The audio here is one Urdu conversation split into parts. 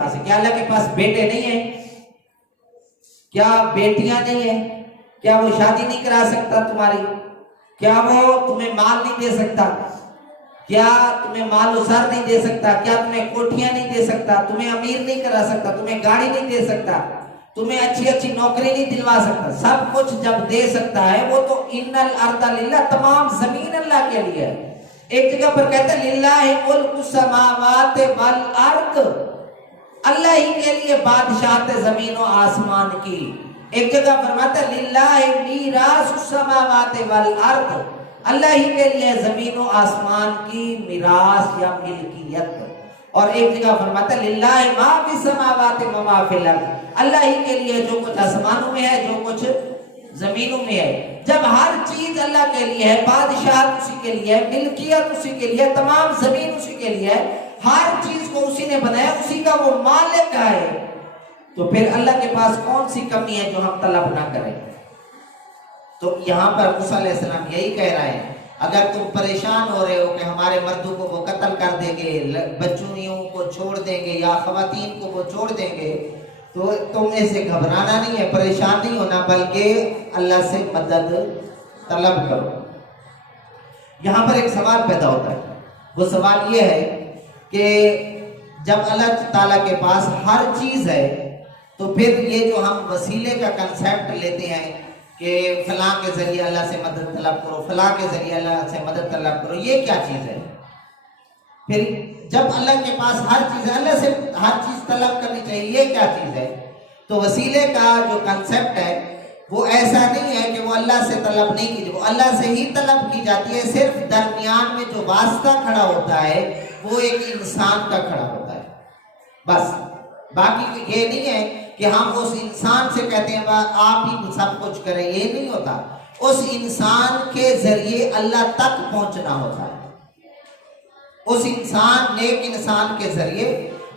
کیا اللہ کے پاس بیٹے نہیں ہیں؟ کیا بیٹیاں نہیں ہیں؟ کیا وہ شادی نہیں کرا سکتا تمہاری؟ کیا وہ تمہیں مال نہیں دے سکتا؟ کیا تمہیں مال و سر نہیں دے سکتا؟ کیا تمہیں کوٹھیاں نہیں دے سکتا؟ تمہیں امیر نہیں کرا سکتا؟ تمہیں گاڑی نہیں دے سکتا؟ تمہیں اچھی اچھی نوکری نہیں دلوا سکتا؟ سب کچھ جب دے سکتا ہے وہ تو ان الارض للہ، تمام زمین اللہ کے لیے ہے۔ ایک جگہ پر کہتا ہے للہ ملک السماوات والارض، اللہ ہی کے لیے بادشاہت زمین و آسمان کی۔ ایک جگہ فرماتا ہے للہ میراث السماوات والارض، اللہ ہی کے لیے زمین و آسمان کی میراث یا ملکیت۔ اور ایک جگہ فرماتا ہے للہ ما فی السماوات و ما فی الارض، اللہ ہی کے لیے جو کچھ آسمانوں میں ہے، جو کچھ زمینوں میں ہے۔ جب ہر چیز اللہ کے لیے ہے، بادشاہت اسی کے لیے ہے، ملکیت اسی کے لیے ہے، تمام زمین اسی کے لیے ہے، ہر چیز کو اسی نے بنایا، اسی کا وہ مالک ہے، تو پھر اللہ کے پاس کون سی کمی ہے جو ہم طلب نہ کریں؟ تو یہاں پر موسیٰ علیہ السلام یہی کہہ رہے ہیں، اگر تم پریشان ہو رہے ہو کہ ہمارے مردوں کو وہ قتل کر دیں گے، بچیوں کو چھوڑ دیں گے یا خواتین کو وہ چھوڑ دیں گے، تو تم اسے گھبرانا نہیں ہے، پریشان نہیں ہونا، بلکہ اللہ سے مدد طلب کرو۔ یہاں پر ایک سوال پیدا ہوتا ہے، وہ سوال یہ ہے کہ جب اللہ تعالیٰ کے پاس ہر چیز ہے تو پھر یہ جو ہم وسیلے کا کنسیپٹ لیتے ہیں کہ فلاں کے ذریعے اللہ سے مدد طلب کرو، فلاں کے ذریعے اللہ سے مدد طلب کرو، یہ کیا چیز ہے؟ پھر جب اللہ کے پاس ہر چیز ہے، اللہ سے ہر چیز طلب کرنی چاہیے، یہ کیا چیز ہے؟ تو وسیلے کا جو کنسیپٹ ہے وہ ایسا نہیں ہے کہ وہ اللہ سے طلب نہیں کی، وہ اللہ سے ہی طلب کی جاتی ہے، صرف درمیان میں جو واسطہ کھڑا ہوتا ہے وہ ایک انسان کا کھڑا ہوتا ہے، بس۔ باقی یہ نہیں ہے کہ ہم اس انسان سے کہتے ہیں آپ ہی سب کچھ کریں، یہ نہیں ہوتا، اس انسان کے ذریعے اللہ تک پہنچنا ہوتا ہے، اس انسان نیک انسان کے ذریعے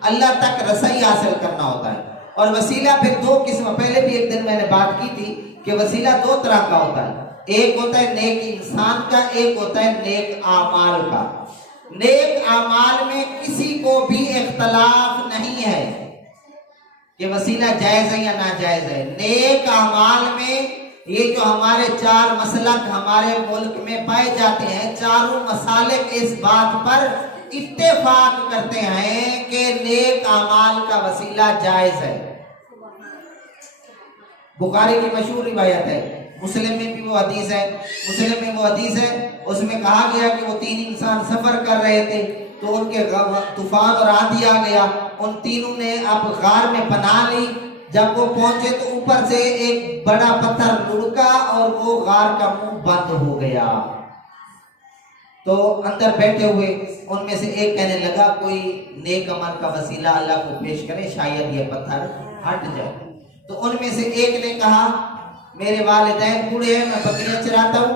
اللہ تک رسائی حاصل کرنا ہوتا ہے۔ اور وسیلہ پھر دو قسم، پہلے بھی ایک دن میں نے بات کی تھی کہ وسیلہ دو طرح کا ہوتا ہے، ایک ہوتا ہے نیک انسان کا، ایک ہوتا ہے نیک اعمال کا۔ نیک اعمال میں کسی کو بھی اختلاف نہیں ہے کہ وسیلہ جائز ہے یا ناجائز ہے۔ نیک اعمال میں یہ جو ہمارے چار مسلک ہمارے ملک میں پائے جاتے ہیں، چاروں مسالک اس بات پر اتفاق کرتے ہیں کہ نیک اعمال کا وسیلہ جائز ہے۔ بخاری کی مشہور روایت ہے، مسلم میں بھی وہ حدیث ہے، مسلم میں وہ حدیث ہے، اس میں کہا گیا کہ وہ تین انسان سفر کر رہے تھے تو ان کے طوفان اور آندھی آ گیا، ان تینوں نے اب غار میں پناہ لی، جب وہ پہنچے تو اوپر سے ایک بڑا پتھر لڑکا اور وہ غار کا منہ بند ہو گیا۔ تو اندر بیٹھے ہوئے ان میں سے ایک کہنے لگا کوئی نیک عمل کا وسیلہ اللہ کو پیش کرے، شاید یہ پتھر ہٹ جائے۔ تو ان میں سے ایک نے کہا میرے والدین بوڑھے ہیں، میں بکریاں چراتا ہوں،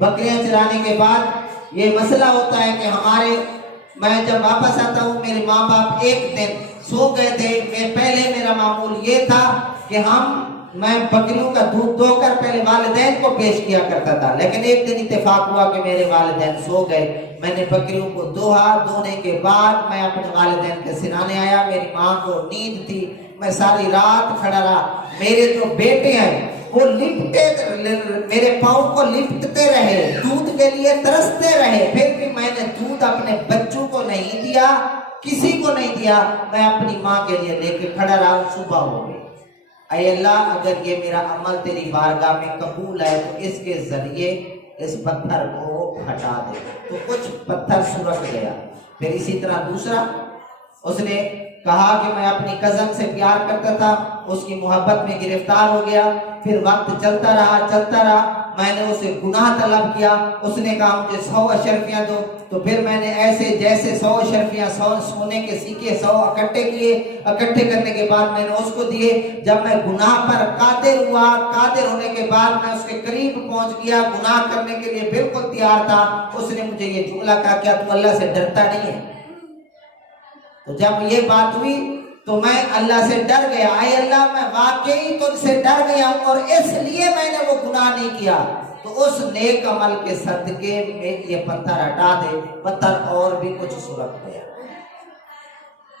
بکریاں چرانے کے بعد یہ مسئلہ ہوتا ہے کہ میں جب واپس آتا ہوں میرے ماں باپ ایک دن سو گئے تھے، پہلے میرا معمول یہ تھا کہ میں بکریوں کا دودھ دو کر پہلے والدین کو پیش کیا کرتا تھا، لیکن ایک دن اتفاق ہوا کہ میرے والدین سو گئے، میں نے بکریوں کو دھونے کے بعد میں اپنے والدین کے سرانے آیا، میری ماں کو نیند تھی، میں ساری رات کھڑا رہا، میرے جو بیٹے ہیں وہ میرے پاؤں کو لپٹتے رہے، دودھ کے لیے ترستے رہے، پھر بھی میں نے دودھ اپنے بچوں کو نہیں دیا، کسی کو نہیں دیا، میں اپنی ماں کے لیے لے کے کھڑا رہا۔ صبح ہو گئی، اے اللہ اگر یہ میرا عمل تیری بارگاہ میں قبول ہے تو اس کے ذریعے اس پتھر کو ہٹا دے، تو کچھ پتھر سرک گیا۔ پھر اسی طرح دوسرا، اس نے کہا کہ میں اپنی کزن سے پیار کرتا تھا، اس کی محبت میں گرفتار ہو گیا، پھر وقت چلتا رہا، میں نے اسے گناہ طلب کیا، اس نے کہا مجھے 100 اشرفیاں دو، تو پھر میں نے ایسے جیسے 100 اشرفیاں 100 سونے کے سکے 100 اکٹھے کیے، اکٹھے کرنے کے بعد میں نے اس کو دیے۔ جب میں گناہ پر قادر ہوا، قادر ہونے کے بعد میں اس کے قریب پہنچ گیا، گناہ کرنے کے لیے بالکل تیار تھا، اس نے مجھے یہ جملہ کہا کیا تو اللہ سے ڈرتا نہیں ہے؟ تو جب یہ بات ہوئی تو میں اللہ سے ڈر گیا، اے اللہ میں واقعی تجھ سے ڈر گیا ہوں اور اس لیے میں نے وہ گناہ نہیں کیا، تو اس نیک عمل کے صدقے میں یہ پتھر ہٹا دے۔ پتھر اور بھی کچھ سرک گیا،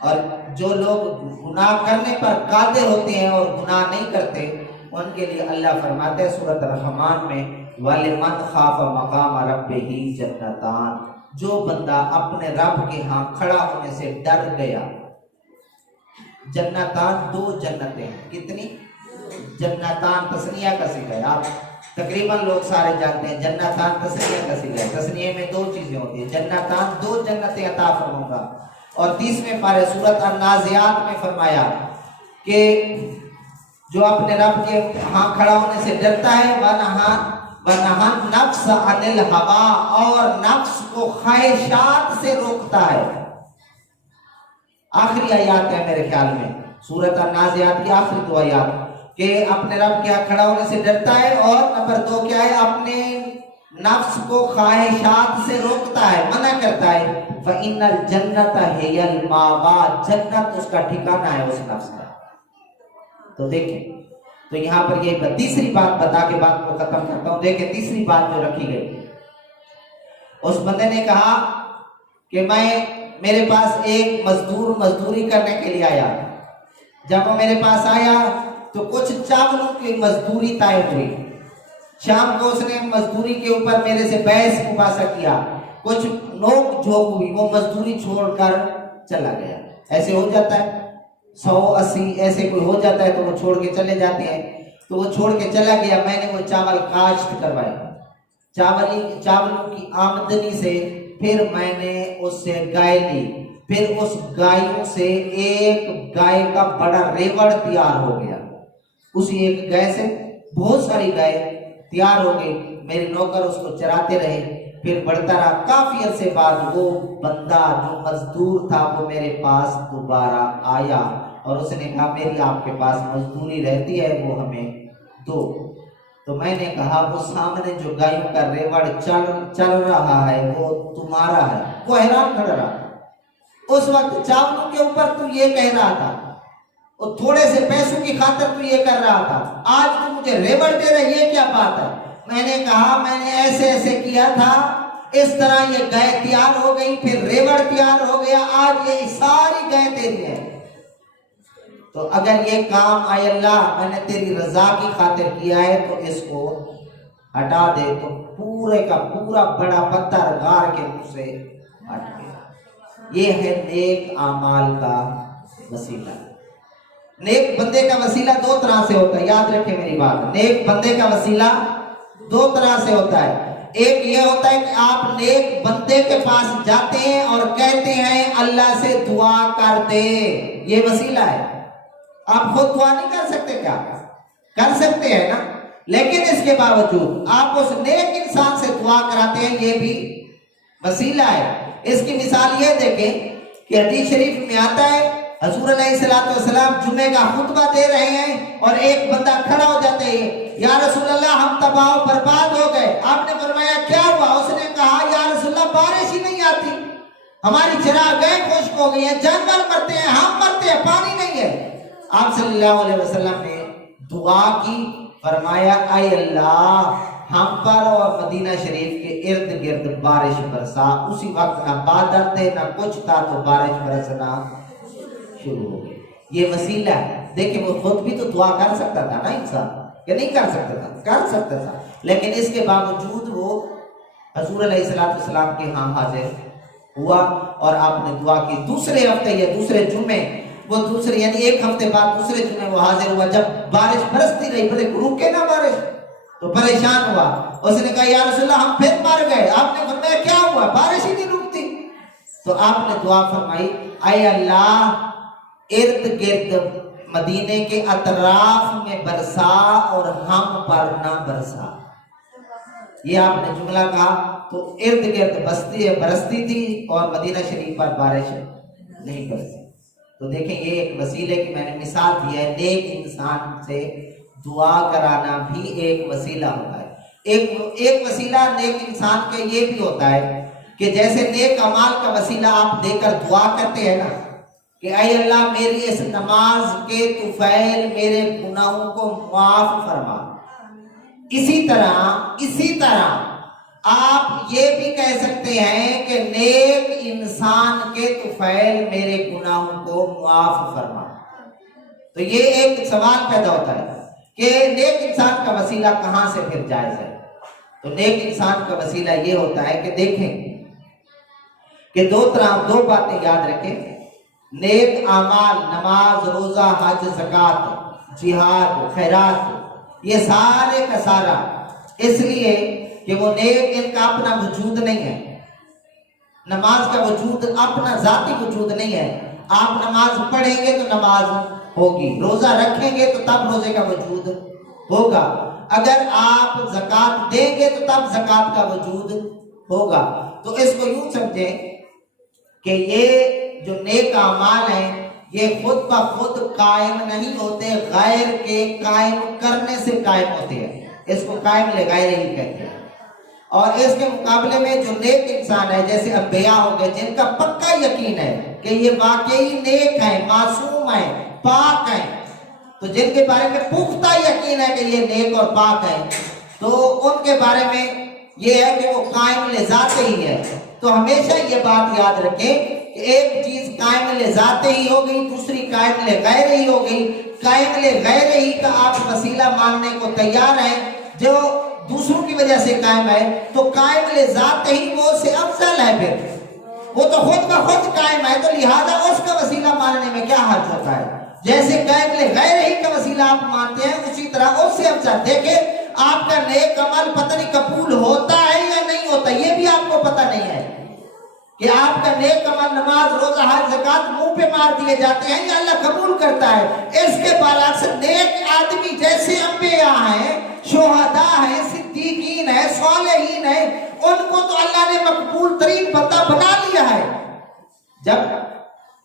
اور جو لوگ گناہ کرنے پر قادر ہوتے ہیں اور گناہ نہیں کرتے ان کے لیے اللہ فرماتے ہیں سورۃ الرحمن میں وَلِمَنْ خَافَ مَقَامَ رَبِّهِ جَنَّتَانِ، جو بندہ اپنے رب کے ہاں کھڑا ہونے سے ڈر گیا. جنتان 2 جنتیں، کتنی؟ جنتان تسنیہ کا صیغہ ہے. آپ تقریباً لوگ سارے جانتے ہیں جنتان تسنیہ کا صیغہ ہے. تسنیہ میں 2 چیزیں ہوتی ہیں. جنتان 2 جنتیں عطا فرماؤں گا. اور 30ویں پارے سورۃ النازعات میں فرمایا کہ جو اپنے رب کے ہاں کھڑا ہونے سے ڈرتا ہے وَنَهَا النَّفْسَ عَنِ الْهَوَىٰ، اور نفس کو خواہشات سے روکتا ہے. آخری آیات ہے میرے خیال میں سورۃ النازعات کی آخری 2 آیات کہ اپنے رب کے ہاں کھڑا ہونے سے ڈرتا ہے، اور نمبر 2 کیا ہے؟ اپنے نفس کو خواہشات سے روکتا ہے، منع کرتا ہے. فَإِنَّ الْجَنَّةَ هِيَ الْمَأْوَىٰ، جنت اس کا ٹھکانہ ہے اس نفس کا. تو دیکھیں، تو یہاں پر یہ تیسری بات بتا کے بات کو ختم کرتا ہوں. دیکھیں تیسری بات جو رکھی گئی، اس بندے نے کہا کہ میرے پاس ایک مزدور مزدوری کرنے کے لیے آیا. جب وہ میرے پاس آیا تو کچھ چاولوں کی مزدوری طے ہوئی. شام کو اس نے مزدوری کے اوپر میرے سے بحث مباحثہ کیا، کچھ نوک جھوک ہوئی، وہ مزدوری چھوڑ کر چلا گیا. ایسے ہو جاتا ہے 180 ایسے کوئی ہو جاتا ہے تو وہ چھوڑ کے چلے جاتے ہیں. تو وہ چھوڑ کے چلا گیا. میں نے وہ چاول کاشت کروایا، چاولوں کی آمدنی سے پھر میں نے اس سے گائے لی. پھر اس گائیوں سے ایک گائے کا بڑا ریوڑ تیار ہو گیا. اسی ایک گائے سے بہت ساری گائے تیار ہو گئی. میرے نوکر اس کو چراتے رہے. پھر بڑھتا رہا. کافی عرصے بعد وہ بندہ جو مزدور تھا وہ میرے پاس دوبارہ آیا اور اس نے کہا میری آپ کے پاس مزدوری رہتی ہے، وہ ہمیں دو. تو میں نے کہا وہ سامنے جو گائیوں کا ریوڑ چل رہا ہے وہ تمہارا ہے. وہ حیران کھڑا رہا. اس وقت چاولوں کے اوپر تو یہ کہہ رہا تھا، اور تھوڑے سے پیسوں کی خاطر تو یہ کر رہا تھا، آج تو مجھے ریوڑ دے رہے، یہ کیا بات ہے؟ میں نے کہا میں نے ایسے ایسے کیا تھا، اس طرح یہ گائے تیار ہو گئی، پھر ریوڑ تیار ہو گیا، آج یہ ساری گائے تیری ہے. تو اگر یہ کام اے اللہ میں نے تیری رضا کی خاطر کیا ہے تو اس کو ہٹا دے. تو پورے کا پورا بڑا پتھر غار کے منہ سے ہٹ گیا. یہ ہے نیک اعمال کا وسیلہ. نیک بندے کا وسیلہ 2 طرح سے ہوتا ہے، یاد رکھیں میری بات. نیک بندے کا وسیلہ 2 طرح سے ہوتا ہے. ایک یہ ہوتا ہے کہ آپ نیک بندے کے پاس جاتے ہیں اور کہتے ہیں اللہ سے دعا کر دے، یہ وسیلہ ہے. آپ خود دعا نہیں کر سکتے کیا؟ کر سکتے ہیں نا، لیکن اس کے باوجود آپ اس نیک انسان سے دعا کراتے ہیں، یہ بھی وسیلہ ہے. اس کی مثال یہ دیکھیں کہ حدیث شریف میں آتا ہے حضور علیہ السلام جمعے کا خطبہ دے رہے ہیں اور ایک بندہ کھڑا ہو جاتے ہیں، یا رسول اللہ ہم تباہ و برباد ہو گئے. آپ نے فرمایا کیا ہوا؟ اس نے کہا یا رسول اللہ بارش ہی نہیں آتی، ہماری چراگاہیں خشک ہو گئی ہیں، جانور مرتے ہیں، ہم مرتے ہیں، پانی نہیں ہے. آپ صلی اللہ علیہ وسلم نے دعا کی، فرمایا اے اللہ ہم پر اور مدینہ شریف کے ارد گرد بارش برسا. اسی وقت نہ بادل تھے نہ کچھ تھا تو بارش برسنا شروع ہو گئی. یہ وسیلہ ہے. دیکھیں وہ خود بھی تو دعا کر سکتا تھا نا انسان، کہ نہیں کر سکتا تھا؟ کر سکتا تھا، لیکن اس کے باوجود وہ حضور علیہ السلام کے ہاں حاضر ہوا اور آپ نے دعا کی. دوسرے ہفتے یا دوسرے جمعے وہ دوسرے یعنی ایک ہفتے بعد دوسرے جمعے وہ حاضر ہوا. جب بارش برستی رہی، بولے رکے نا بارش، تو پریشان ہوا. اس نے کہا یا رسول اللہ ہم پھر مر گئے. آپ نے فرمایا کیا ہوا؟ بارش ہی نہیں رکتی. تو آپ نے دعا فرمائی اے اللہ ارد گرد مدینے کے اطراف میں برسا اور ہم پر نہ برسا. یہ آپ نے جملہ کہا تو ارد گرد برستی تھی اور مدینہ شریف پر بارش نہیں برسی. تو دیکھیں یہ ایک وسیلے کی میں نے مثال دی ہے. نیک انسان سے دعا کرانا بھی ایک وسیلہ ہوتا ہے. ایک وسیلہ نیک انسان کے یہ بھی ہوتا ہے کہ جیسے نیک اعمال کا وسیلہ آپ دے کر دعا کرتے ہیں نا کہ اے اللہ میری اس نماز کے طفیل میرے گناہوں کو معاف فرما. اسی طرح آپ یہ بھی کہہ سکتے ہیں کہ نیک انسان کے طفیل میرے گناہوں کو معاف فرما۔ تو یہ ایک سوال پیدا ہوتا ہے کہ نیک انسان کا وسیلہ کہاں سے پھر جائز ہے؟ تو نیک انسان کا وسیلہ یہ ہوتا ہے کہ دیکھیں کہ دو باتیں یاد رکھیں۔ نیک اعمال، نماز، روزہ، حج، زکوٰۃ، جہاد، خیرات، یہ سارے کا سارا اس لیے کہ وہ نیک، ان کا اپنا وجود نہیں ہے۔ نماز کا وجود اپنا ذاتی وجود نہیں ہے۔ آپ نماز پڑھیں گے تو نماز ہوگی، روزہ رکھیں گے تو تب روزے کا وجود ہوگا، اگر آپ زکوٰۃ دیں گے تو تب زکوٰۃ کا وجود ہوگا۔ تو اس کو یوں سمجھیں کہ یہ جو نیک اعمال ہیں یہ خود بخود قائم نہیں ہوتے، غیر کے قائم کرنے سے قائم ہوتے ہیں، اس کو قائم لغیر ہی کہتے ہیں۔ اور اس کے مقابلے میں جو نیک انسان ہے جیسے انبیاء ہو گئے جن کا پکا یقین ہے کہ یہ واقعی نیک ہیں، معصوم ہیں، پاک ہیں، تو جن کے بارے میں پختہ یقین ہے کہ یہ نیک اور پاک ہیں، تو ان کے بارے میں یہ ہے کہ وہ قائم لذات ہی ہے۔ تو ہمیشہ یہ بات یاد رکھیں کہ ایک چیز قائم لذات ہی ہو گئی، دوسری قائم لغیر ہی ہو گئی۔ قائم لغیر ہی کا آپ وسیلہ ماننے کو تیار ہیں جو دوسروں کی وجہ سے قائم ہے، تو قائم لذات ہی وہ سے افضل ہے، پھر وہ تو خود بخود قائم ہے، تو لہذا اس کا وسیلہ ماننے میں کیا حرج ہوتا ہے؟ جیسے قائم لغیر ہی کا وسیلہ آپ مانتے ہیں اسی طرح اس سے افضل۔ دیکھیں آپ کا نیک عمل پتہ نہیں قبول ہوتا ہے یا نہیں ہوتا، یہ بھی آپ کو پتہ نہیں ہے کہ آپ کا نیک عمل، نماز، روزہ، حج، زکوٰۃ منہ پہ مار دیے جاتے ہیں یا اللہ قبول کرتا ہے۔ اس کے برعکس نیک آدمی جیسے انبیاء ہیں، شہداء ہیں، صدیقین ہیں، صالحین ہیں، ان کو تو اللہ نے مقبول ترین بندہ بنا لیا ہے۔ جب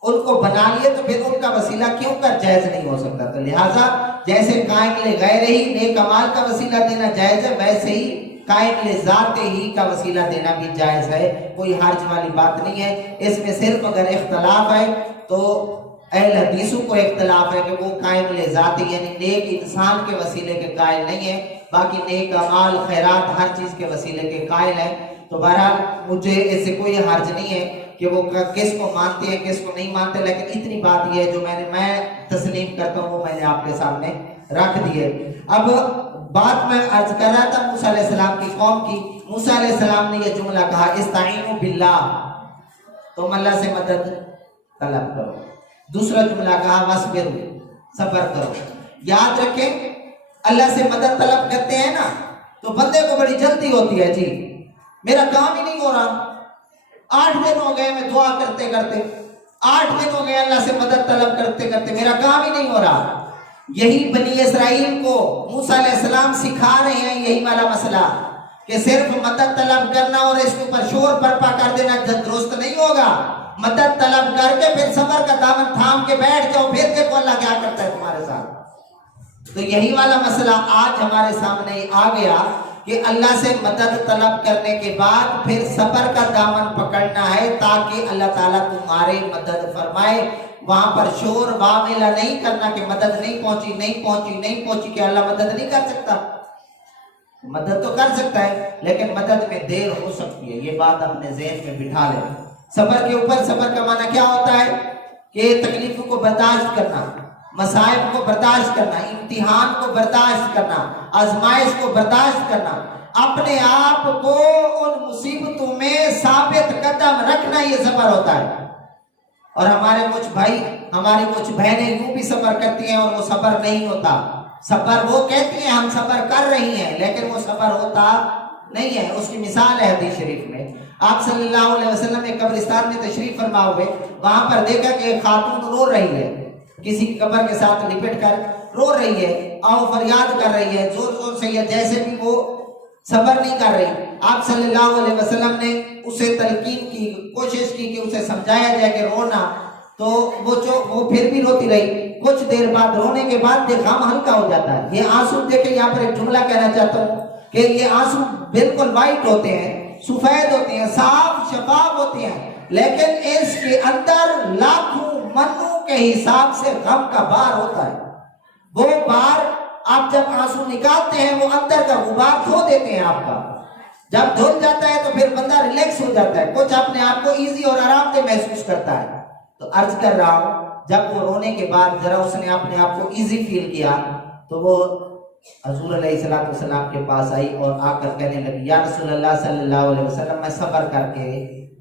ان کو بنا لیے تو پھر ان کا وسیلہ کیوں کر جائز نہیں ہو سکتا؟ تو لہٰذا جیسے قائم لغیر ہی نیک اعمال کا وسیلہ دینا جائز ہے، ویسے ہی قائم لذات ہی کا وسیلہ دینا بھی جائز ہے، کوئی حرج والی بات نہیں ہے۔ اس میں صرف اگر اختلاف ہے تو اہل حدیثوں کو اختلاف ہے کہ وہ قائم لذات یعنی نیک انسان کے وسیلے کے قائل نہیں ہے، باقی نیک اعمال، خیرات، ہر چیز کے وسیلے کے قائل ہیں۔ تو بہرحال مجھے اس سے کوئی حرج نہیں ہے کہ وہ کس کو مانتے ہیں کس کو نہیں مانتے، لیکن اتنی بات یہ ہے جو میں تسلیم کرتا ہوں وہ میں نے آپ کے سامنے رکھ دی ہے۔ اب بات میں عرض کر رہا تھا موسیٰ علیہ السلام کی قوم کی۔ موسیٰ علیہ السلام نے یہ جملہ کہا، استعینوا باللہ، تم اللہ سے مدد طلب کرو۔ دوسرا جملہ کہا واسبروا، صبر کرو۔ یاد رکھیں اللہ سے مدد طلب کرتے ہیں نا تو بندے کو بڑی جلدی ہوتی ہے، جی میرا کام ہی نہیں ہو رہا، 8 دن ہو گئے میں دعا کرتے کرتے، 8 دن ہو گئے اللہ سے مدد طلب کرتے کرتے، میرا کام ہی نہیں ہو رہا۔ یہی بنی اسرائیل کو موسیٰ علیہ السلام سکھا رہے ہیں یہی والا مسئلہ کہ صرف مدد طلب کرنا اور اس کے اوپر شور برپا کر دینا درست نہیں ہوگا۔ مدد طلب کر کے پھر صبر کا دامن تھام کے بیٹھ جاؤ، پھر دیکھو اللہ کیا کرتا ہے تمہارے ساتھ۔ تو یہی والا مسئلہ آج ہمارے سامنے آ گیا کہ اللہ سے مدد طلب کرنے کے بعد پھر صبر کا دامن پکڑنا ہے تاکہ اللہ تعالیٰ تمہاری مدد فرمائے۔ وہاں پر شور وامیلہ نہیں کرنا کہ مدد نہیں پہنچی کہ اللہ مدد نہیں کر سکتا۔ مدد تو کر سکتا ہے لیکن مدد میں دیر ہو سکتی ہے، یہ بات اپنے ذہن میں بٹھا لیں۔ صبر کے اوپر صبر کا معنی کیا ہوتا ہے کہ تکلیفوں کو برداشت کرنا، مصائب کو برداشت کرنا، امتحان کو برداشت کرنا، آزمائش کو برداشت کرنا، اپنے آپ کو ان مصیبتوں میں ثابت قدم رکھنا، یہ صبر ہوتا ہے۔ اور ہمارے کچھ بھائی، ہماری کچھ بہنیں یوں بھی صبر کرتی ہیں اور وہ صبر نہیں ہوتا۔ صبر وہ کہتی ہیں ہم صبر کر رہی ہیں لیکن وہ صبر ہوتا نہیں ہے۔ اس کی مثال ہے حدیث شریف میں، آپ صلی اللہ علیہ وسلم ایک قبرستان میں تشریف فرما ہوئے، وہاں پر دیکھا کہ ایک خاتون رو رہی ہے، کسی قبر کے ساتھ لپٹ کر رو رہی ہے، آؤ فریاد کر رہی ہے زور زور سے، جیسے بھی وہ صبر نہیں کر رہی۔ آپ صلی اللہ علیہ وسلم نے اسے تلقین کی، کوشش کی کہ اسے سمجھایا جائے کہ رونا، تو وہ پھر بھی روتی رہی۔ کچھ دیر بعد رونے کے بعد دیکھام ہلکا ہو جاتا ہے۔ یہ آنسو دیکھیں، یہاں پر ایک جملہ کہنا چاہتا ہوں کہ یہ آنسو بالکل وائٹ ہوتے ہیں، سفید ہوتے ہیں، صاف شفاف ہوتے ہیں، لیکن اس کے اندر لاکھوں منوں کے حساب سے غم کا بار ہوتا ہے۔ وہ بار آپ جب آنسو نکالتے ہیں وہ اندر کا غبار دھو دیتے ہیں آپ کا، جب دھل جاتا ہے تو پھر بندہ ریلیکس ہو جاتا ہے، کچھ اپنے آپ کو ایزی اور آرام دہ محسوس کرتا ہے۔ تو عرض کر رہا ہوں جب وہ رونے کے بعد ذرا اس نے اپنے آپ کو ایزی فیل کیا تو وہ حضور علیہ الصلوۃ والسلام کے پاس آئی اور آ کر کہنے لگی یا رسول اللہ صلی اللہ علیہ وسلم میں صبر کر کے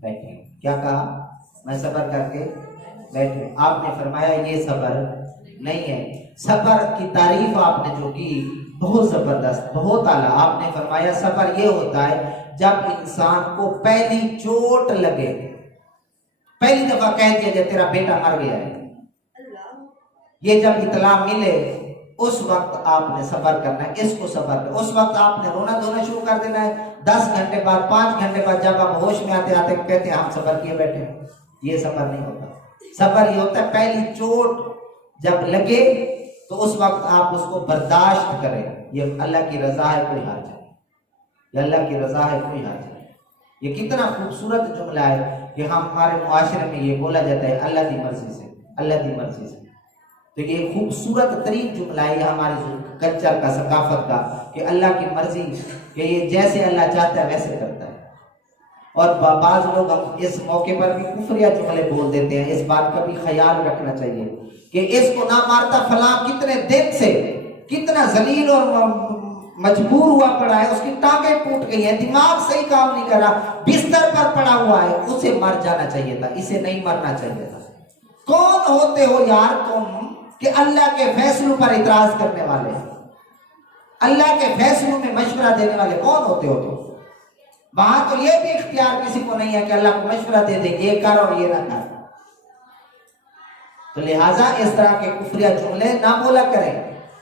بیٹھی ہوں۔ کیا کہا؟ میں صبر کر کے بیٹھی ہوں۔ آپ نے فرمایا یہ صبر نہیں ہے، صبر کی تعریف آپ نے جو کی بہت زبردست، بہت اعلیٰ۔ آپ نے فرمایا صبر یہ ہوتا ہے جب انسان کو پہلی چوٹ لگے، پہلی دفعہ کہہ دیا جائے تیرا بیٹا مر گیا ہے، یہ جب اطلاع ملے اس وقت آپ نے صبر کرنا ہے، اس کو صبر کرنا۔ اس وقت آپ نے رونا دھونا شروع کر دینا ہے۔ 10 گھنٹے بعد 5 گھنٹے بعد جب آپ ہوش میں آتے آتے کہتے ہیں ہم صبر کیے بیٹھے ہیں، یہ صبر نہیں ہوتا۔ صبر یہ ہوتا ہے پہلی چوٹ جب لگے تو اس وقت آپ اس کو برداشت کریں، یہ اللہ کی رضا ہے کوئی حرج نہیں، یہ اللہ کی رضا ہے کوئی حرج نہیں۔ یہ کتنا خوبصورت جملہ ہے کہ ہمارے معاشرے میں یہ بولا جاتا ہے اللہ دی مرضی سے، اللہ دی مرضی سے۔ تو یہ خوبصورت ترین جملہ ہے ہمارے کلچر کا، ثقافت کا، کہ اللہ کی مرضی، کہ یہ جیسے اللہ چاہتا ہے ویسے کرتا ہے۔ اور بعض لوگ اس موقع پر بھی کفریہ جملے بول دیتے ہیں، اس بات کا بھی خیال رکھنا چاہیے کہ اس کو نہ مارتا فلاں کتنے دن سے کتنا ذلیل اور مجبور ہوا پڑا ہے، اس کی ٹانگیں ٹوٹ گئی ہیں، دماغ صحیح کام نہیں کر رہا، بستر پر پڑا ہوا ہے، اسے مر جانا چاہیے تھا، اسے نہیں مرنا چاہیے تھا۔ کون ہوتے ہو یار تم کہ اللہ کے فیصلوں پر اعتراض کرنے والے، اللہ کے فیصلوں میں مشورہ دینے والے کون ہوتے ہو تم؟ وہاں تو یہ بھی اختیار کسی کو نہیں ہے کہ اللہ کو مشورہ دے دے یہ کر اور یہ نہ کر۔ تو لہٰذا اس طرح کے کفریہ جملے نہ بولا کریں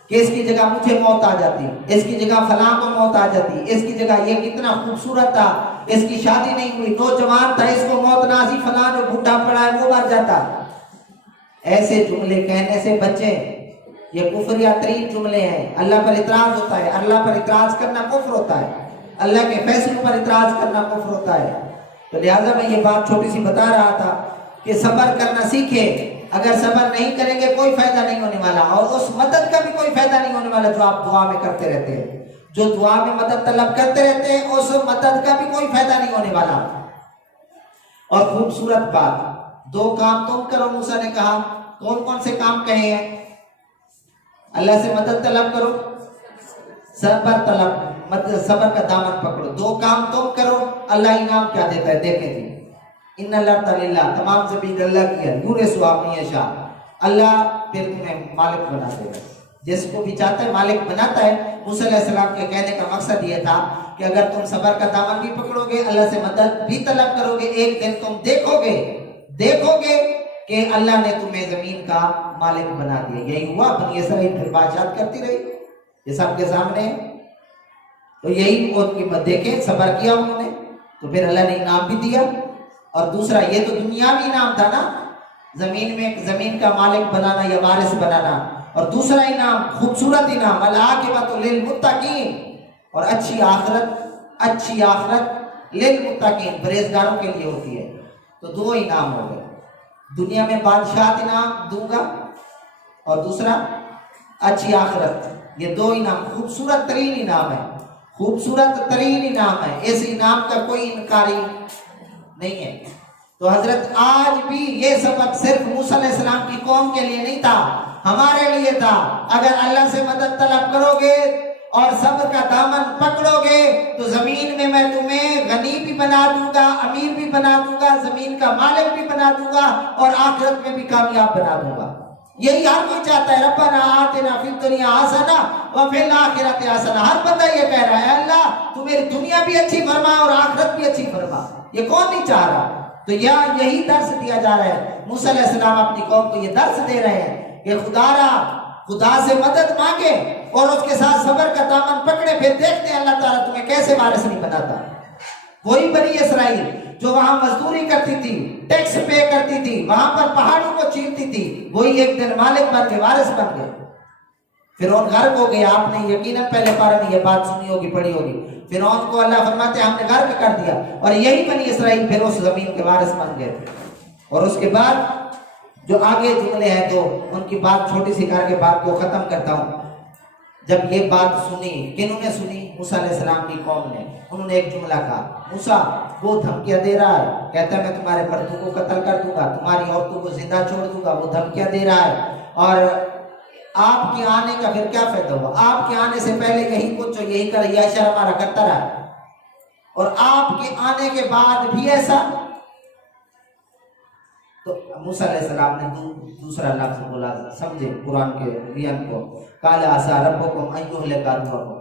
کہ اس کی جگہ مجھے موت آ جاتی، اس کی جگہ فلاں کو موت آ جاتی، اس کی جگہ یہ کتنا خوبصورت تھا، اس کی شادی نہیں ہوئی، نوجوان تھا، اس کو موت نازی، فلاں جو بوڑھا پڑا ہے وہ مر جاتا۔ ایسے جملے کہنے سے بچیں، یہ کفریہ ترین جملے ہیں۔ اللہ پر اعتراض ہوتا ہے، اللہ پر اعتراض کرنا کفر ہوتا ہے، اللہ کے فیصلوں پر اعتراض کرنا کفر ہوتا ہے۔ تو لہٰذا میں یہ بات چھوٹی سی بتا رہا تھا کہ صبر کرنا سیکھیں۔ اگر صبر نہیں کریں گے کوئی فائدہ نہیں ہونے والا، اور اس مدد کا بھی کوئی فائدہ نہیں ہونے والا جو آپ دعا میں کرتے رہتے ہیں، جو دعا میں مدد طلب کرتے رہتے ہیں اس مدد کا بھی کوئی فائدہ نہیں ہونے والا۔ اور خوبصورت بات، 2 کام تم کرو، موسیٰ نے کہا۔ کون کون سے کام کہے ہیں؟ اللہ سے مدد طلب کرو، صبر طلب، صبر کا دامن پکڑو۔ 2 کام تم کرو، اللہ انعام کیا دیتا ہے دیکھیں جی۔ ان اللہ تعالی، تمام زمین اللہ کی ہے، نور سوامی شاہ، اللہ پھر تمہیں مالک بنا دے گا، جس کو بھی چاہتا ہے مالک بناتا ہے۔ موسیٰ علیہ السلام کے کہنے کا مقصد یہ تھا کہ اگر تم صبر کا دامن بھی پکڑو گے، اللہ سے مدد بھی طلب کرو گے، ایک دن تم دیکھو گے کہ اللہ نے تمہیں زمین کا مالک بنا دیا۔ یہی ہوا، بنی اسرائیل پھر بادشاہت کرتی رہی، یہ سب کے سامنے۔ تو یہی ان کی دیکھیں، صبر کیا انہوں نے تو پھر اللہ نے انعام بھی دیا۔ اور دوسرا یہ تو دنیاوی انعام تھا نا، زمین میں زمین کا مالک بنانا یا وارث بنانا، اور دوسرا انعام خوبصورت انعام العاقبۃ للمتقین، اور اچھی آخرت للمتقین، پرہیزگاروں کے لیے ہوتی ہے۔ تو 2 انعام ہو گئے، دنیا میں بادشاہت انعام دوں گا اور دوسرا اچھی آخرت۔ یہ 2 انعام خوبصورت ترین انعام ہے، خوبصورت ترین انعام ہے، اس انعام کا کوئی انکاری نہیں ہے۔ تو حضرت آج بھی یہ سبق صرف موسیٰ علیہ السلام کی قوم کے لیے نہیں تھا، ہمارے لیے تھا۔ اگر اللہ سے مدد طلب کرو گے اور صبر کا دامن پکڑو گے تو زمین میں تمہیں غنی بھی بنا دوں گا، امیر بھی بنا دوں گا، زمین کا مالک بھی بنا دوں گا، اور آخرت میں بھی کامیاب بنا دوں گا۔ یہی ہر کوئی چاہتا ہے، ربنا آتنا فی الدنیا حسنہ وفی الآخرۃ حسنہ۔ ہر بندہ یہ کہہ رہا ہے اللہ تو میری دنیا بھی اچھی فرما اور آخرت بھی اچھی فرما، یہ کون نہیں چاہ رہا؟ تو یہی درس دیا جا رہا ہے۔ موسیٰ علیہ السلام اپنی قوم کو یہ درس دے رہے ہیں کہ خدا سے مدد مانگے اور اس کے ساتھ صبر کا دامن پکڑے، پھر دیکھتے ہیں اللہ تعالیٰ تمہیں کیسے وارث نہیں بناتا۔ وہی بنی اسرائیل جو وہاں مزدوری کرتی تھی، ٹیکس پے کرتی تھی، وہاں پر پہاڑوں کو چیرتی تھی، وہی ایک دن مالک بن کے وارث بن گئے۔ فرعون غرق ہو گیا، آپ نے یقیناً پہلے پارے میں یہ بات سنی ہوگی، پڑھی ہوگی۔ فرعون کو اللہ فرماتے ہیں ہم نے غرق کر دیا، اور یہی بنی اسرائیل پھر اس زمین کے وارث بن گئے۔ اور اس کے بعد جو آگے جملے ہیں تو ان کی بات چھوٹی سی کر کے بات کو ختم کرتا ہوں۔ جب یہ بات سنی، کنہوں نے سنی؟ موسیٰ علیہ السلام کی قوم نے. انہوں نے ایک جملہ کہا، موسیٰ وہ دھمکیاں دے رہا ہے، کہتا ہے میں تمہارے مردوں کو قتل کر دوں گا، تمہاری عورتوں کو زندہ چھوڑ دوں گا، وہ دھمکیاں دے رہا ہے، اور آپ کے آنے کا پھر کیا فائدہ ہوا؟ آپ کے آنے سے پہلے یہی کچھ یہی کر یہ اشر ہمارا کرتا رہا، اور آپ کے آنے کے بعد بھی ایسا. تو موسیٰ علیہ السلام نے دوسرا لفظ بولا، سمجھے قرآن کے بیان کو، قال عسیٰ ربکم ان یہلک عدوکم،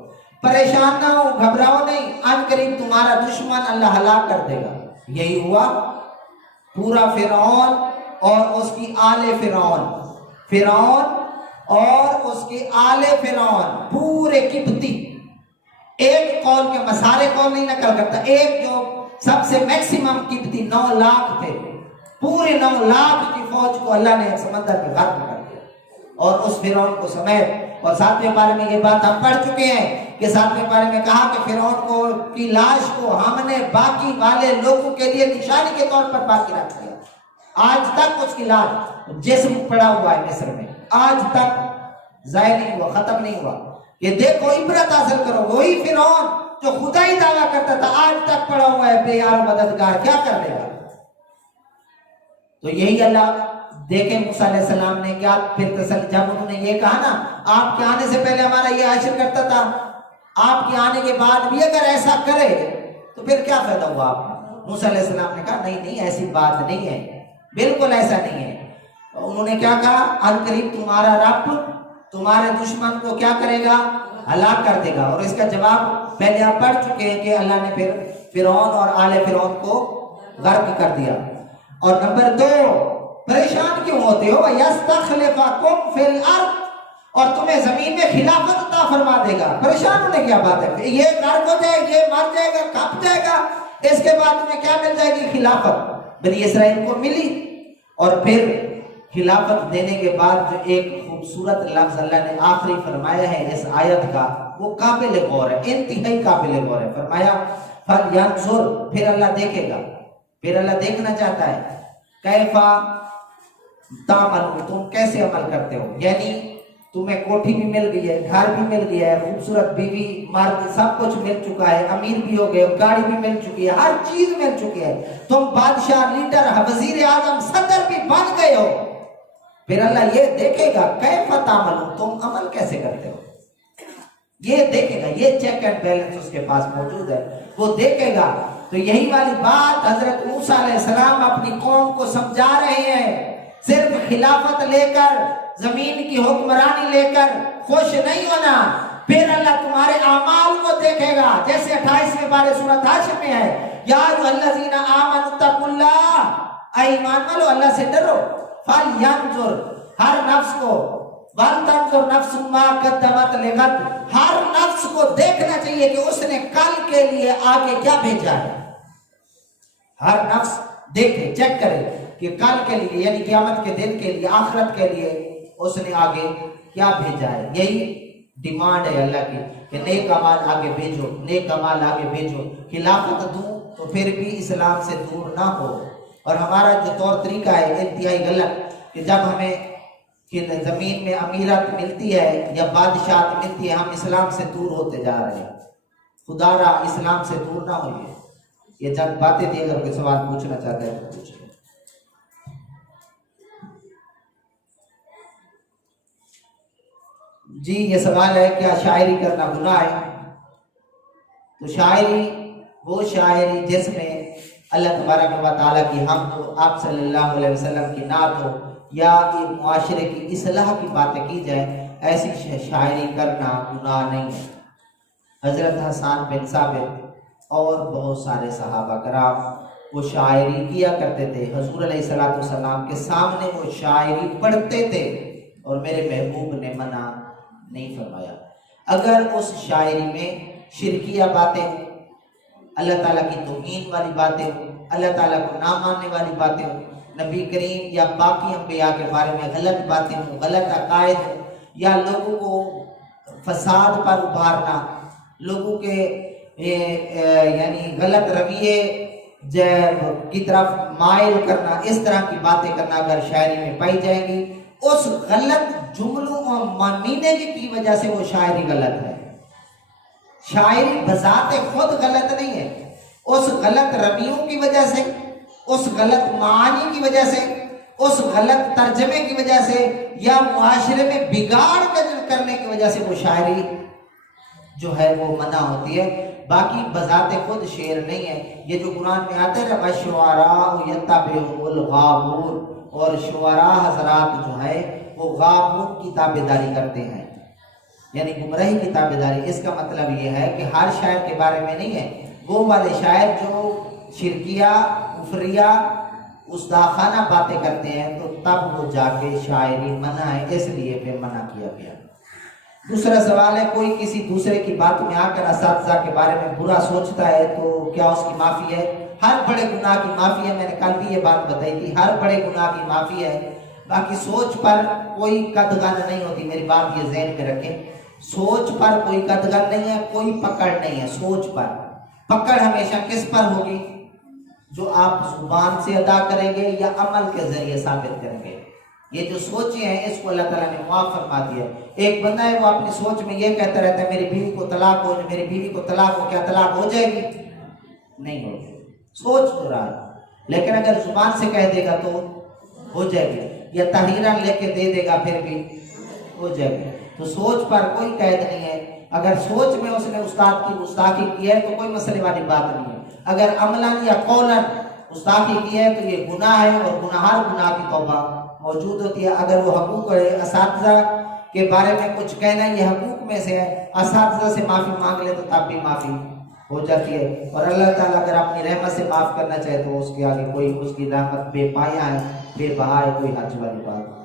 پریشان نہ ہو، گھبراؤ نہیں، ان قریب تمہارا دشمن اللہ ہلاک کر دے گا. یہی ہوا. پورا فرعون اور اس کی آل فرعون، فرعون اور اس کے آل فرعون، پورے قبطی، ایک قول کے مسارے قول نہیں نقل کرتا، ایک جو سب سے میکسیمم قبطی 9 لاکھ تھے، پورے 9 لاکھ کی فوج کو اللہ نے سمندر میں غرق کر دیا، اور اس فرعون کو سمیت. اور 7ویں پارے میں یہ بات ہم پڑھ چکے ہیں کہ 7ویں پارے میں کہا کہ فرعون کو کی لاش کو ہم نے باقی والے لوگوں کے لیے نشانی کے طور پر باقی رکھ دیا. آج تک اس کی لاش جسم پڑا ہوا ہے مصر میں، آج تک ضائع نہیں ہوا، ختم نہیں ہوا. کہ دیکھو عبرت حاصل کرو، وہی فرعون جو خدا ہی دعویٰ کرتا تھا آج تک پڑا ہوا ہے بے یار مددگار، کیا کر لے گا؟ تو یہی اللہ دیکھیں موسیٰ علیہ السلام نے کیا پھر تسلی، جب انہوں نے یہ کہا نا آپ کے آنے سے پہلے ہمارا یہ عاشر کرتا تھا، آپ کے آنے کے بعد بھی اگر ایسا کرے تو پھر کیا فائدہ ہوا آپ کا؟ موسیٰ علیہ السلام نے کہا نہیں ایسی بات نہیں ہے، بالکل ایسا نہیں ہے. انہوں نے کیا کہا؟ ان قریب تمہارا رب تمہارے دشمن کو کیا کرے گا؟ ہلاک کر دے گا. اور اس کا جواب پہلے آپ پڑھ چکے ہیں کہ اللہ نے پھر فرعون اور آل فرعون کو غرق کر دیا. اور نمبر 2، پریشان کیوں ہوتے ہو؟ یستخلفکم فی الارض، اور تمہیں زمین میں خلافت عطا فرما دے گا. پریشان ہونے کی کیا بات ہے؟ یہ غرق ہو جائے، یہ مر جائے گا، کپ جائے گا، اس کے بعد تمہیں کیا مل جائے گی؟ خلافت. بنی اسرائیل کو ملی. اور پھر خلافت دینے کے بعد جو ایک خوبصورت لفظ اللہ نے آخری فرمایا ہے اس آیت کا، وہ قابل غور ہے، انتہائی قابل غور ہے. فرمایا فَلْيَنْظُرْ، پھر اللہ دیکھے گا، پھر اللہ دیکھنا چاہتا ہے کیفا تعملون، تم کیسے عمل کرتے ہو. یعنی تمہیں کوٹھی بھی مل گئی ہے، گھر بھی مل گیا ہے، خوبصورت بیوی مرد سب کچھ مل چکا ہے، امیر بھی ہو گئے، گاڑی بھی مل چکی ہے، ہر چیز مل چکی ہے، تم بادشاہ، لیڈر، وزیر اعظم، صدر بھی بن گئے ہو. پھر اللہ یہ دیکھے گا کیفا تعملون، تم عمل کیسے کرتے ہو، یہ دیکھے گا. یہ چیک اینڈ بیلنس اس کے پاس موجود ہے، وہ دیکھے گا. تو یہی والی بات حضرت موسیٰ علیہ السلام اپنی قوم کو سمجھا رہے ہیں. صرف خلافت لے کر، زمین کی حکمرانی لے کر خوش نہیں ہونا، پھر اللہ تمہارے اعمال کو دیکھے گا. جیسے 28ویں پارے سورۃ حاشر میں ہے، یا ایھا الذین آمنوا اتقوا اللہ، اے ایمان والو اللہ سے ڈرو. فَلْيَنْظُرْ، ہر نفس کو، وَلْتَنْظُرْ نَفْسٌ مَا قَدَّمَتْ لِغَدٍ، ہر نفس کو دیکھنا چاہیے کہ اس نے کل کے لیے آگے کیا بھیجا ہے. ہر نفس دیکھے، چیک کرے کہ کل کے لیے یعنی قیامت کے دن کے لیے، آخرت کے لیے اس نے آگے کیا بھیجا ہے. یہی ڈیمانڈ ہے اللہ کی کہ نیک اعمال آگے بھیجو، نیک اعمال آگے بھیجو. خلافت دوں تو پھر بھی اسلام سے دور نہ ہو. اور ہمارا جو طور طریقہ ہے انتہائی غلط، کہ جب ہمیں زمین میں امیرت ملتی ہے یا بادشاہت ملتی ہے ہم اسلام سے دور ہوتے جا رہے ہیں. خدا را اسلام سے دور نہ ہوئیے. یہ چند باتیں تھی، اگر کوئی سوال پوچھنا چاہتے ہیں تو پوچھیں. جی یہ سوال ہے کیا شاعری کرنا گناہ ہے؟ تو شاعری وہ شاعری جس میں اللہ تبارک و تعالیٰ کی حمد ہو، آپ صلی اللہ علیہ وسلم کی نعت ہو، یا ایک معاشرے کی اصلاح کی باتیں کی جائے، ایسی شاعری کرنا گناہ نہیں ہے. حضرت حسان بن ثابت اور بہت سارے صحابہ کرام وہ شاعری کیا کرتے تھے. حضور علیہ السلام کے سامنے وہ شاعری پڑھتے تھے اور میرے محبوب نے منع نہیں فرمایا. اگر اس شاعری میں شرکیہ باتیں، اللہ تعالیٰ کی توہین والی باتیں، اللہ تعالیٰ کو نہ ماننے والی باتیں، نبی کریم یا باقی انبیاء کے بارے میں غلط باتیں ہوں، غلط عقائد ہوں، یا لوگوں کو فساد پر ابھارنا، لوگوں کے یعنی غلط رویے کی طرف مائل کرنا، اس طرح کی باتیں کرنا اگر شاعری میں پائی جائیں گی، اس غلط جملوں اور میننگ کی وجہ سے وہ شاعری غلط ہے. شاعری بذات خود غلط نہیں ہے، اس غلط رویوں کی وجہ سے، اس غلط معانی کی وجہ سے، اس غلط ترجمے کی وجہ سے، یا معاشرے میں بگاڑ کرنے کی وجہ سے وہ شاعری جو ہے وہ منع ہوتی ہے. باقی بذات خود شعر نہیں ہے. یہ جو قرآن میں آتا ہے نا وَالشُّعَرَاءُ يَتَّبِعُهُمُ الْغَاوُونَ، اور شعراء حضرات جو ہے وہ غاوون کی تابعداری کرتے ہیں، یعنی گمراہی کی تابعداری. اس کا مطلب یہ ہے کہ ہر شاعر کے بارے میں نہیں ہے، وہ والے شاعر جو شرکیہ کفریہ استاخانہ باتیں کرتے ہیں تو تب وہ جا کے شاعری منع ہے، اس لیے پھر منع کیا گیا. دوسرا سوال ہے، کوئی کسی دوسرے کی بات میں آ کر اساتذہ کے بارے میں برا سوچتا ہے تو کیا اس کی معافی ہے؟ ہر بڑے گناہ کی معافی ہے. میں نے کل بھی یہ بات بتائی تھی، ہر بڑے گناہ کی معافی ہے. باقی سوچ پر کوئی قدغن نہیں ہوتی، میری بات یہ ذہن میں رکھیں. سوچ پر کوئی قدغن نہیں ہے، کوئی پکڑ نہیں ہے. سوچ پر پکڑ ہمیشہ کس پر ہوگی؟ جو آپ زبان سے ادا کریں گے یا عمل کے ذریعے ثابت کریں گے. یہ جو سوچیں ہیں اس کو اللہ تعالیٰ نے معاف فرما دیا. ایک بندہ ہے وہ اپنی سوچ میں یہ کہتا رہتا ہے میری بیوی کو طلاق ہو، میری بیوی کو طلاق ہو. کیا طلاق ہو جائے گی؟ نہیں ہوگی. سوچ تو رہا ہے، لیکن اگر زبان سے کہہ دے گا تو ہو جائے گی، یا تحریراً لے کے دے دے گا پھر بھی ہو جائے گی. تو سوچ پر کوئی قید نہیں ہے. اگر سوچ میں اس نے استاد کی گستاخی کی ہے تو کوئی مسئلے والی بات نہیں ہے. اگر عملاً یا قولاً گستاخی کی ہے تو یہ گناہ ہے، اور گناہار گناہ کی توبہ موجود ہوتی ہے. اگر وہ حقوق اساتذہ کے بارے میں کچھ کہنا یہ حقوق میں سے ہے، اساتذہ سے معافی مانگ لے تو تب بھی معافی ہو جاتی ہے. اور اللہ تعالیٰ اگر اپنی رحمت سے معاف کرنا چاہے تو اس کے آگے کوئی اس کی رحمت بے پایا ہے، بے بہا ہے، کوئی حج والی بات